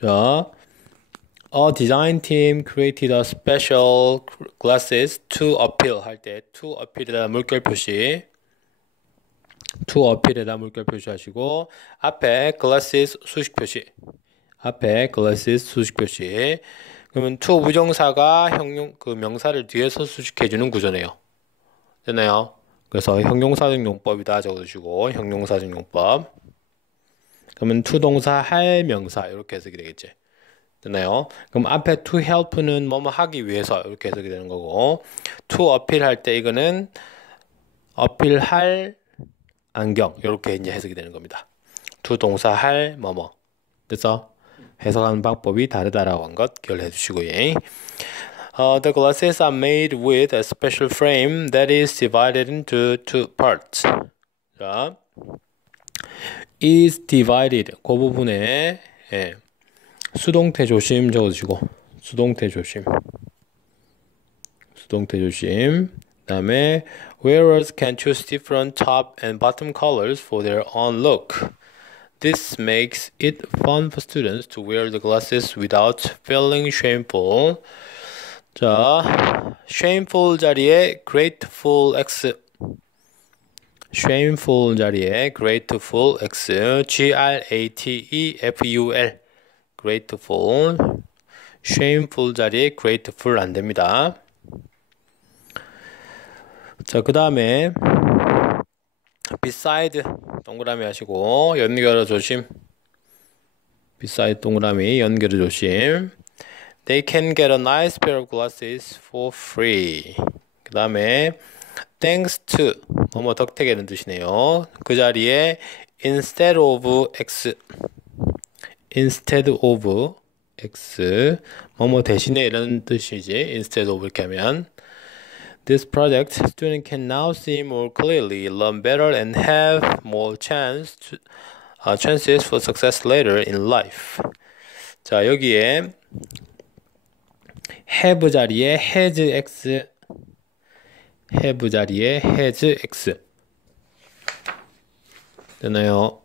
자, a design team created a special glasses to appeal 할 때 to appeal에다 물결 표시 to appeal에다 물결 표시하시고 앞에 glasses 수식 표시 앞에 glasses 수식 표시 그러면 to 부정사가 형용 그 명사를 뒤에서 수식해 주는 구조네요. 됐나요? 그래서 형용사적 용법이다 적어주시고 형용사적 용법 그러면 to 동사 할 명사 이렇게 해석이 되겠지. 됐나요? 그럼 앞에 to help는 뭐뭐 하기 위해서 이렇게 해석이 되는 거고 to appeal 할때 이거는 어필할 안경 이렇게 이제 해석이 되는 겁니다. to 동사 할 뭐뭐 그래서 해석하는 방법이 다르다라고 한 것 기억해 주시고요. Uh, the glasses are made with a special frame that is divided into two parts. 자, is divided 그 부분에 예, 수동태 조심 적어주시고 수동태 조심 수동태 조심 다음에 wearers can choose different top and bottom colors for their own look. This makes it fun for students to wear the glasses without feeling shameful. 자, shameful 자리에 grateful x shameful 자리에 grateful x g r a t e f u l grateful shameful 자리에 grateful 안 됩니다. 자, 그 다음에 beside 동그라미 하시고 연결어 조심. beside 동그라미 연결어 조심. They can get a nice pair of glasses for free. 그 다음에 thanks to 뭐뭐 덕택이라는 뜻이네요. 그 자리에 instead of x instead of x 뭐뭐 대신에 이런 뜻이지 instead of 이렇게 하면 This project, student can now see more clearly, learn better, and have more chance to, uh, chances for success later in life. 자 여기에 have 자리에 has x have 자리에 has x 되나요?